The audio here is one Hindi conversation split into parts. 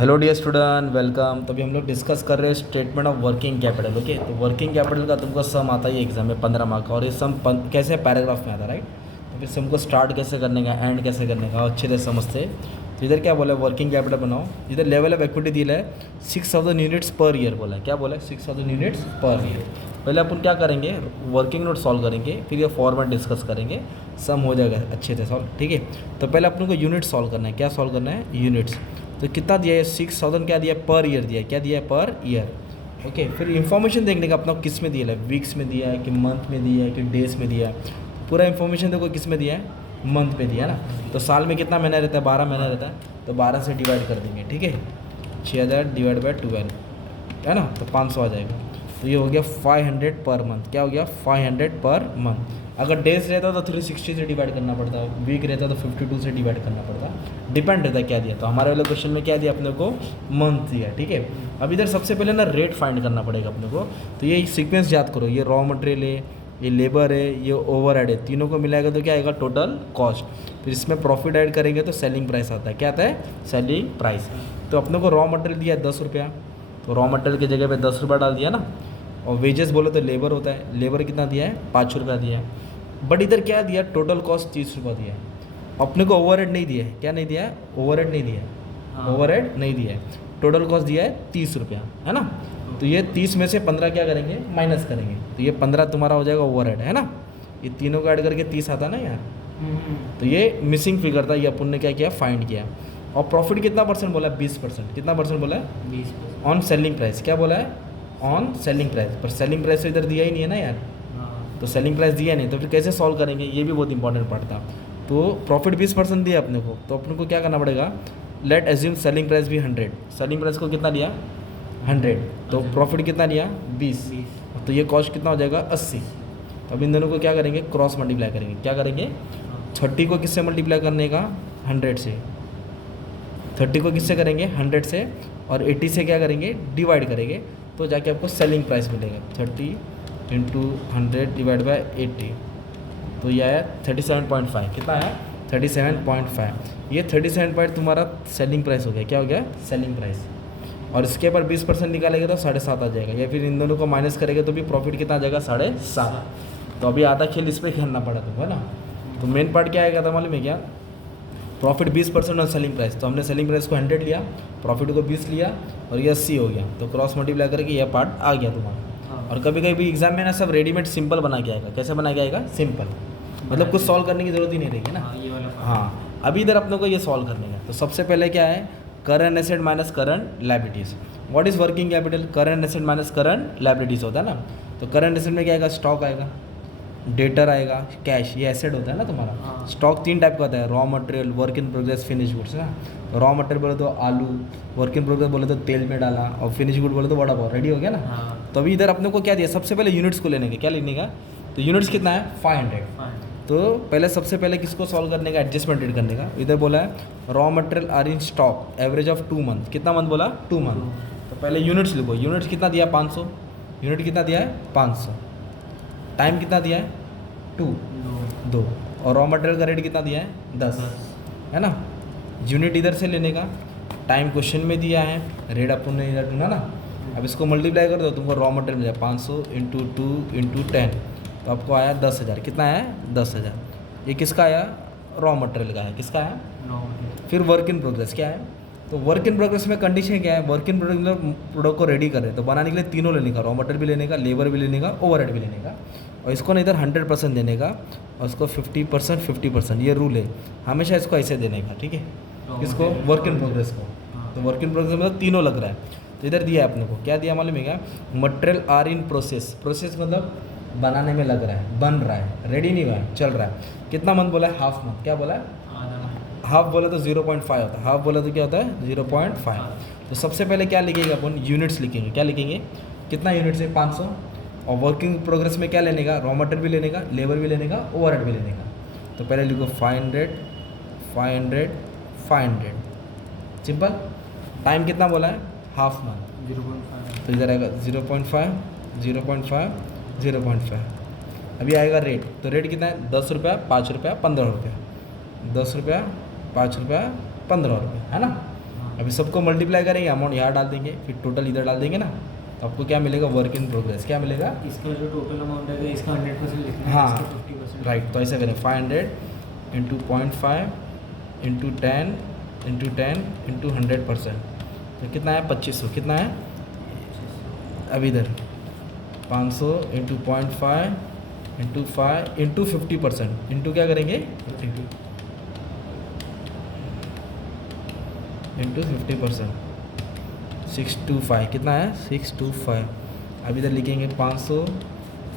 Hello dear student, welcome. तो अभी हम लोग डिस्कस कर रहे हैं statement of working capital. Okay, तो वर्किंग कैपिटल का तुमको सम आता है एग्जाम में 15 मार्क का, और ये सम कैसे पैराग्राफ में आता है, राइट। तो फिर सम को स्टार्ट कैसे करने का, एंड कैसे करने का अच्छे से समझते। तो इधर क्या बोला है, वर्किंग कैपिटल बनाओ। इधर लेवल ऑफ इक्विटी दिया है 6000 यूनिट्स पर ईयर बोला है। क्या बोला है, 6000 यूनिट्स पर ईयर। पहले अपन क्या करेंगे, वर्किंग नोट सॉल्व करेंगे, फिर ये फॉर्मेट डिस्कस करेंगे, सम हो जाएगा अच्छे से सॉल्व। ठीक है, तो पहले अपन को यूनिट सॉल्व करना है। क्या सॉल्व करना है, यूनिट्स। तो कितना दिया है, 6000 क्या दिया है, पर ईयर दिया है। क्या दिया है, पर ईयर। ओके, फिर इन्फॉर्मेशन देखने का अपना किस में दिया है, वीक्स में दिया है कि मंथ में दिया है कि डेज में दिया है। पूरा इन्फॉर्मेशन देखो किस में दिया है, मंथ में दिया है ना। तो साल में कितना महीना रहता है, 12 महीना रहता है। तो 12 से डिवाइड कर देंगे। ठीक है, 6000 डिवाइड बाई 12 है ना, तो 500 आ जाएगा। तो ये हो गया 500 पर मंथ। क्या हो गया, 500 पर मंथ। अगर डेज रहता तो 360 से डिवाइड करना पड़ता, वीक रहता तो 52 से डिवाइड करना पड़ता, डिपेंड रहता है क्या दिया। तो हमारे वाले क्वेश्चन में क्या दिया अपने को, मंथ दिया। ठीक है, अब इधर सबसे पहले ना रेट फाइंड करना पड़ेगा अपने को। तो ये सीक्वेंस याद करो, ये रॉ मटेरियल है, ये लेबर है, ये ओवरहेड है, तीनों को मिलाएगा तो क्या आएगा, टोटल कॉस्ट। फिर इसमें प्रॉफिट ऐड करेंगे तो सेलिंग प्राइस आता है। क्या आता है, सेलिंग प्राइस। तो अपने को रॉ मटेरियल दिया है 10 रुपया, तो रॉ मटेरियल की जगह पे 10 रुपया डाल दिया ना। और वेजेस बोले तो लेबर होता है, लेबर कितना दिया है, 5 रुपया दिया है। बट इधर क्या दिया, टोटल कॉस्ट 30 रुपया दिया है। अपने को ओवरहेड नहीं दिया है। क्या नहीं दिया है, ओवरहेड नहीं दिया है, ओवरहेड नहीं दिया है। टोटल कॉस्ट दिया है 30 रुपया, है ना। तो ये 30 में से 15 क्या करेंगे, माइनस करेंगे। तो ये 15 तुम्हारा हो जाएगा ओवरहेड, है ना। ये तीनों का ऐड करके 30 आता ना यार। तो ये मिसिंग फिगर था, ये अपन ने क्या किया, फाइंड किया। और प्रॉफिट कितना परसेंट बोला है, 20%। कितना परसेंट बोला है, 20%। On selling price. क्या बोला है, ऑन सेलिंग प्राइस। पर सेलिंग प्राइस तो इधर दिया ही नहीं है ना यार। तो सेलिंग प्राइस दिया नहीं, तो फिर कैसे सॉल्व करेंगे, ये भी बहुत इंपॉर्टेंट पार्ट था। तो प्रॉफिट 20% दिया अपने को, तो अपने को क्या करना पड़ेगा, लेट एज्यूम सेलिंग प्राइस भी 100। सेलिंग प्राइस को कितना लिया, 100। तो प्रॉफिट कितना लिया, 20। तो ये कॉस्ट कितना हो जाएगा, 80। तो अब इन दोनों को क्या करेंगे, क्रॉस मल्टीप्लाई करेंगे। क्या करेंगे, 30 को किससे मल्टीप्लाई करने का, 100 से। 30 को किससे करेंगे, 100 से। और 80 से क्या करेंगे, डिवाइड करेंगे, तो जाके आपको सेलिंग प्राइस मिलेगा। 30 इंटू 100 डिवाइड बाई 80, तो ये आया 37.5। कितना आया, 37.5। ये 37 पॉइंट तुम्हारा सेलिंग प्राइस हो गया। क्या हो गया, सेलिंग प्राइस। और इसके ऊपर 20% निकालेगा तो 7.5 आ जाएगा, या फिर इन दोनों को माइनस करेगा तो भी प्रॉफिट कितना आ जाएगा, 7.5। तो अभी आधा खेल इस पर खेलना पड़ा तुमको, है ना। तो मेन पार्ट क्या आएगा था मालूम है क्या, प्रॉफिट 20% और सेलिंग प्राइस। तो हमने सेलिंग प्राइस को 100 लिया, प्रॉफिट को 20 लिया, और ये 80 हो गया। तो क्रॉस मल्टीप्लाई करके यह पार्ट आ गया तुम्हारा। और कभी कभी एग्जाम में ना सब रेडीमेड सिंपल बना के आएगा। कैसे बना के आएगा, सिंपल, मतलब कुछ सॉल्व करने की जरूरत ही नहीं रहेगी ना। ये वाला हाँ, अभी इधर अपने को ये सॉल्व करने का। तो सबसे पहले क्या है, current asset minus current liabilities. What is working capital, current asset minus current liabilities होता है ना। तो करंट एसेट में क्या आएगा, स्टॉक आएगा, डेटर आएगा, कैश। ये एसेट होता है ना तुम्हारा। स्टॉक 3 टाइप का होता है, raw material, work in progress, finish goods ना। रॉ मटेरियल बोले तो आलू, वर्क इन प्रोग्रेस बोले तो तेल में डाला, और फिनिश गुड बोले तो वड़ा पाव। रेडी हो गया ना। तो अभी इधर अपने को क्या दिया, सबसे पहले यूनिट्स को लेने का। क्या लेने का, तो यूनिट्स कितना है, 500। तो पहले सबसे पहले किसको सॉल्व करने का, एडजस्टमेंट रेट करने का। इधर बोला है raw material are in stock average of 2 month. कितना मंथ बोला, 2 मंथ। तो पहले यूनिट्स लिखो। यूनिट्स कितना दिया, 500। यूनिट कितना दिया है, 500। टाइम कितना दिया है, 2। और रॉ मटेरियल का रेट कितना दिया है, 10, है ना। यूनिट इधर से लेने का, टाइम क्वेश्चन में दिया है, रेट अपन ने इधर ढूंढा ना। अब इसको मल्टीप्लाई कर दो, तुमको रॉ मटेरियल मिल जाए 500 इंटू 2 इंटू 10, तो आपको आया 10,000। कितना आया, 10,000। ये किसका आया, रॉ मटेरियल का है। किसका आया, फिर वर्क इन प्रोग्रेस क्या है। तो वर्क इन प्रोग्रेस में कंडीशन क्या है, वर्क इन प्रोग्रेस मतलब प्रोडक्ट को रेडी कर रहे हैं, तो बनाने के लिए तीनों लेने का, रॉ मटेरियल भी लेने का, लेबर भी लेने का, ओवरहेड भी लेने का। और इसको ना इधर 100% देने का, और इसको 50% 50%। ये रूल है, हमेशा इसको ऐसे देने का। ठीक है, इसको वर्क इन प्रोग्रेस को। तो वर्क इन प्रोग्रेस मतलब तीनों लग रहा है। तो इधर दिया है अपने को, क्या दिया मालूम है क्या, material are in process. Process मतलब बनाने में लग रहा है, बन रहा है, रेडी नहीं हुआ है, चल रहा है। कितना मंथ बोला है, हाफ मंथ। क्या बोला है, हाफ बोला तो 0.5 होता है, हाफ बोला तो क्या होता है, 0.5। तो सबसे पहले क्या लिखेंगे अपन, यूनिट्स लिखेंगे। क्या लिखेंगे, कितना यूनिट्स है, 500। और वर्किंग प्रोग्रेस में क्या लेने का, रॉ मटेरियल भी लेने का, लेबर भी लेने का, ओवरहेड भी लेने का। तो पहले लिखो 500 500 500, सिंपल। टाइम कितना बोला है, हाफ मंथ, 0.5। तो इधर आएगा 0.5 0.5 0.5। अभी आएगा रेट, तो रेट कितना है, 10 रुपया, 5 रुपया, 15 रुपया। 10 रुपया, 5 रुपया, 15 रुपये, है ना। अभी सबको मल्टीप्लाई करेंगे, अमाउंट यहाँ डाल देंगे, फिर टोटल इधर डाल देंगे ना, तो आपको क्या मिलेगा, वर्क इन प्रोग्रेस। क्या मिलेगा, इसका जो टोटल अमाउंट है इसका 100% लिखना है, हाँ, इसका 50%। राइट। तो ऐसा करें 500 इंटू 0.5 इंटू 10 इंटू 10 इंटू 100%, तो कितना है 2500। कितना है अब इधर 500 इंटू 0.5 इंटू 5 इंटू 50%, इंटू क्या करेंगे, इंटू 50%, 625। कितना है 625। अब इधर लिखेंगे 500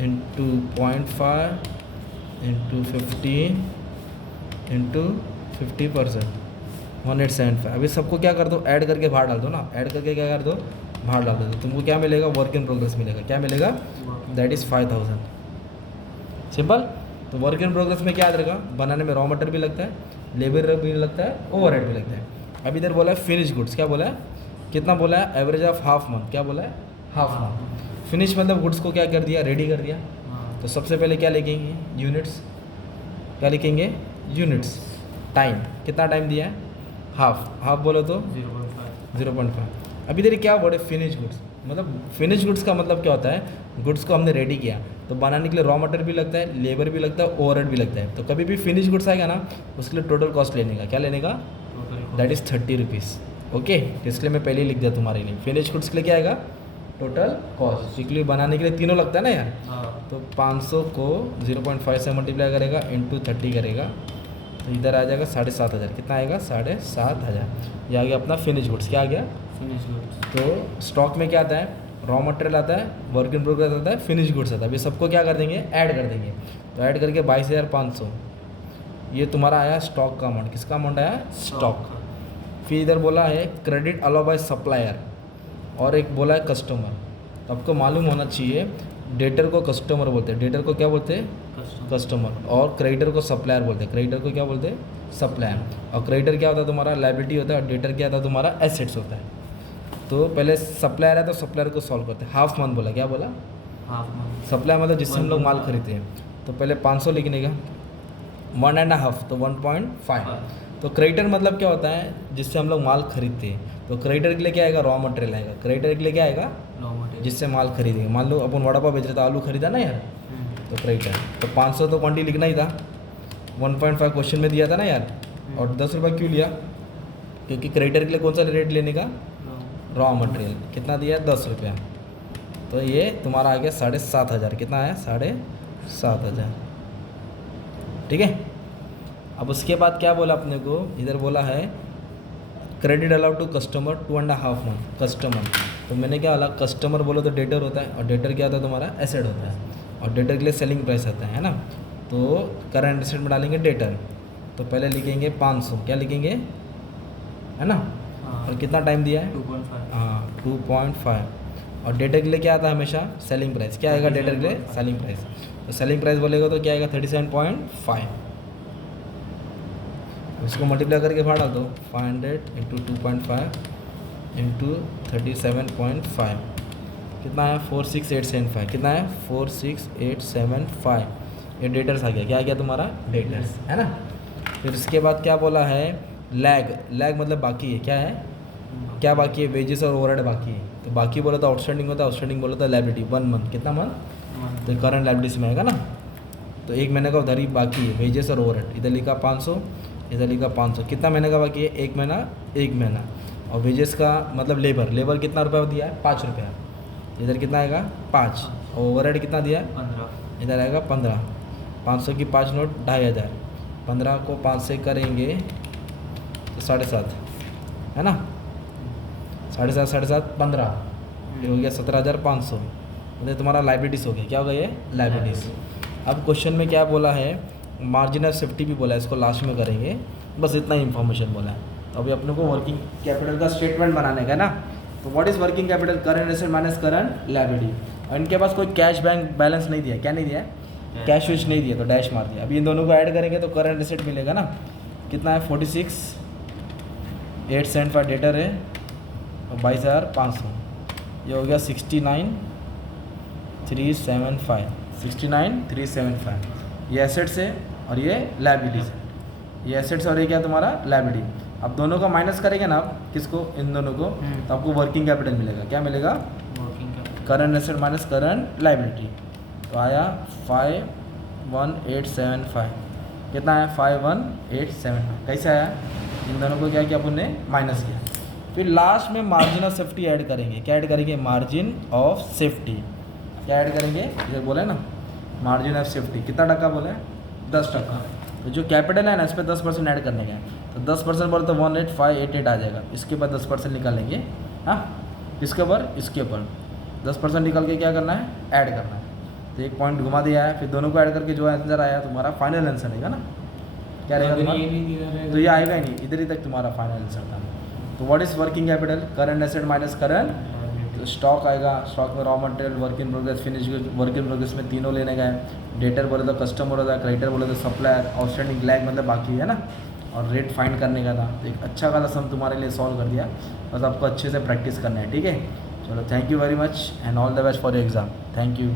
इंटू 0.5 इंटू 50 इंटू 50%, 175। अभी सबको क्या कर दो, ऐड करके बाहर डाल दो ना, ऐड करके क्या कर दो, बाहर डाल दो, तो तुमको क्या मिलेगा, वर्क इन प्रोग्रेस मिलेगा। क्या मिलेगा, दैट इज़ 5000। सिंपल। तो वर्क इन प्रोग्रेस में क्या याद रखा, बनाने में रॉ मटेरियल भी लगता है, लेबर भी लगता है, ओवरहेड भी लगता है। अब इधर बोला है फिनिश गुड्स। क्या बोला है, कितना बोला है, एवरेज ऑफ हाफ मंथ। क्या बोला है, हाफ मंथ। फिनिश मतलब गुड्स को क्या कर दिया, रेडी कर दिया। तो सबसे पहले क्या लिखेंगे, यूनिट्स। क्या लिखेंगे, यूनिट्स। टाइम, कितना टाइम दिया है, हाफ। हाफ बोलो तो 0.5। अभी इधर क्या वर्ड है, फिनिश गुड्स। मतलब फिनिश गुड्स का मतलब क्या होता है, गुड्स को हमने रेडी किया, तो बनाने के लिए रॉ मटेरियल भी लगता है, लेबर भी लगता है, ओवरहेड भी लगता है। तो कभी भी फिनिश गुड्स आएगा ना, उसके लिए टोटल कॉस्ट लेने का। क्या लेने का, दैट इज़ 30 रुपीज़। ओके, इसलिए मैं पहले ही लिख दिया तुम्हारे लिए। फिनिश गुड्स के लिए क्या आएगा, टोटल कॉस्ट। इसके लिए बनाने के लिए तीनों लगता है ना यार, तो 500 को 0.5 से मल्टीप्लाई करेगा, इंटू 30 करेगा, तो इधर आ जाएगा 7500। कितना आएगा, 7500। ये आ गया अपना फिनिश गुड्स। क्या आ गया, फिनिश गुड्स। तो स्टॉक में क्या आता है, रॉ मटेरियल आता है, वर्क इन प्रोग्रेस आता है, फिनिश गुड्स आता है। अभी सबको क्या कर देंगे, ऐड कर देंगे। तो ऐड करके 22500, ये तुम्हारा आया स्टॉक का अमाउंट। किसका अमाउंट आया, स्टॉक। फिर इधर बोला है क्रेडिट अलाउ बाय सप्लायर, और एक बोला है कस्टमर। तो आपको मालूम होना चाहिए, डेटर को कस्टमर बोलते हैं, डेटर को क्या बोलते हैं, कस्टमर, और क्रेडिटर को सप्लायर बोलते हैं। क्रेडिटर को क्या बोलते हैं, सप्लायर। और क्रेडिटर क्या होता है तुम्हारा, लायबिलिटी होता है, और डेटर क्या होता है तुम्हारा, एसेट्स होता है। तो पहले सप्लायर है, तो सप्लायर को सॉल्व करते हैं। हाफ मंथ बोला, क्या बोला, हाफ मंथ। सप्लायर मतलब जिससे हम लोग माल खरीदते हैं। तो पहले 500 लिखने का, 1.5 तो 1.5। तो क्रेडिटर मतलब क्या होता है, जिससे हम लोग माल खरीदते हैं। तो क्रेडिटर के लिए क्या आएगा, रॉ मटेरियल आएगा। क्रेडिटर के लिए क्या आएगा, रॉ मटेरियल, जिससे माल खरीदेंगे। मान लो अपन वड़ा पाव बेच रहे थे, आलू खरीदा ना यार, तो क्रेडिटर। तो 500 तो क्वांटिटी लिखना ही था, 1.5 क्वेश्चन में दिया था ना यार। और 10 रुपये क्यों लिया, क्योंकि क्रेडिटर के लिए कौन सा रेट लेने का, रॉ मटेरियल। कितना दिया, 10 रुपया। तो ये तुम्हारा आ गया 7500। कितना आया, 7500। ठीक है। अब उसके बाद क्या बोला अपने को, इधर बोला है credit allowed to customer 2.5 month. Customer, तो मैंने क्या बोला, कस्टमर बोलो तो डेटर होता है, और डेटर क्या होता है तुम्हारा, एसेट होता है, और डेटर के लिए सेलिंग प्राइस आता है ना। तो करंट एसेट में डालेंगे डेटर। तो पहले लिखेंगे 500। क्या लिखेंगे, है ना, और कितना टाइम दिया है, 2.5। हाँ 2.5। और डेटर के लिए क्या आता है हमेशा, सेलिंग प्राइस। क्या आएगा डेटर के लिए, सेलिंग प्राइस। तो सेलिंग प्राइस बोलेगा तो क्या आएगा, 37.5। इसको मल्टीप्लाई करके बाहर डाल दो, 500 इंटू 2.5 इंटू 37.5। कितना है, 46875। कितना है, 46875। ये डेटर्स आ गया। क्या आ गया तुम्हारा, डेटर्स, है ना। फिर इसके बाद क्या बोला है, लैग। लैग मतलब बाकी है। क्या है, क्या बाकी है, वेजेस और ओवरहेड बाकी है। तो बाकी बोला तो आउटस्टैंडिंग होता है, आउटस्टैंडिंग बोला तो लायबिलिटी 1 मंथ। कितना मंथ, तो करंट लायबिलिटीज में आएगा ना। तो 1 महीने का उधर ही बाकी है, वेजेस और ओवरहेड। इधर लिखा 500, इधर लिखा 500। कितना महीने का बाकी है, 1 महीना, 1 महीना। और वेजेस का मतलब लेबर, लेबर कितना रुपया दिया है, 5 रुपया। इधर कितना आएगा, 5। और ओवरहेड कितना दिया है, 15। इधर आएगा 15। 500 की 5 नोट 2500। 15 को 5 से करेंगे तो 7.5, है ना। 7.5 7.5 15, ये हो गया 17,500। मतलब तुम्हारा लाइबिलिटीज़ हो गया। क्या होगा ये, लाइबिलिटीज़। अब क्वेश्चन में क्या बोला है, मार्जिन ऑफ सेफ्टी भी बोला है, इसको लास्ट में करेंगे। बस इतना ही इन्फॉर्मेशन बोला है। तो अभी अपने को वर्किंग कैपिटल का स्टेटमेंट बनाने का ना। तो what is working capital, current asset minus current liability. और इनके पास कोई कैश बैंक बैलेंस नहीं दिया। क्या नहीं दिया, कैश विश नहीं दिया, तो डैश मार दिया। अभी इन दोनों को ऐड करेंगे तो करंट एसेट मिलेगा ना। कितना है, 46,875 डेटर है, और 22,500। ये हो गया 69,375। 69,375 ये एसेट्स है, और ये लायबिलिटीज़ है। ये एसेट्स और ये क्या तुम्हारा, लायबिलिटी। अब दोनों का माइनस करेंगे ना आप, किसको, इन दोनों को, तो आपको वर्किंग कैपिटल मिलेगा। क्या मिलेगा? Working capital. Current asset minus current liability. तो आया 51875। कितना है? 51875। कैसे आया? इन दोनों को क्या किया अपन ने? माइनस किया। फिर लास्ट में मार्जिन ऑफ सेफ्टी ऐड करेंगे। क्या ऐड करेंगे? Margin of safety. क्या ऐड करेंगे? ये बोले ना मार्जिन ऑफ सेफ्टी। कितना टका बोले? 10%। तो जो कैपिटल है ना, इस पर 10% ऐड करने का है। तो 10% बोले तो 18588 आ जाएगा। इसके ऊपर 10% निकालेंगे। हाँ, इसके ऊपर, इसके ऊपर 10% निकाल के क्या करना है? ऐड करना है। तो एक पॉइंट घुमा दिया है, फिर दोनों को ऐड करके जो आंसर आया तुम्हारा फाइनल आंसर रहेगा ना। क्या रहेगा अगर ये तुम्हारा? नहीं दिया रहेगा तो ये आएगा ही नहीं, इधर ही तक तुम्हारा फाइनल आंसर था। तो what is working capital? Current asset minus current. तो स्टॉक आएगा, स्टॉक में raw material, work in progress, finish good. Work in progress में तीनों लेने का है। डेटर बोले तो कस्टमर होता है, क्रेडिटर बोले तो सप्लायर, आउटस्टैंडिंग लैग मतलब बाकी है ना, और रेट फाइंड करने का था। तो एक अच्छा वाला सम तुम्हारे लिए सॉल्व कर दिया। बस आपको अच्छे से प्रैक्टिस करना है, ठीक है। चलो, thank you very much and all the best for your exam. Thank you.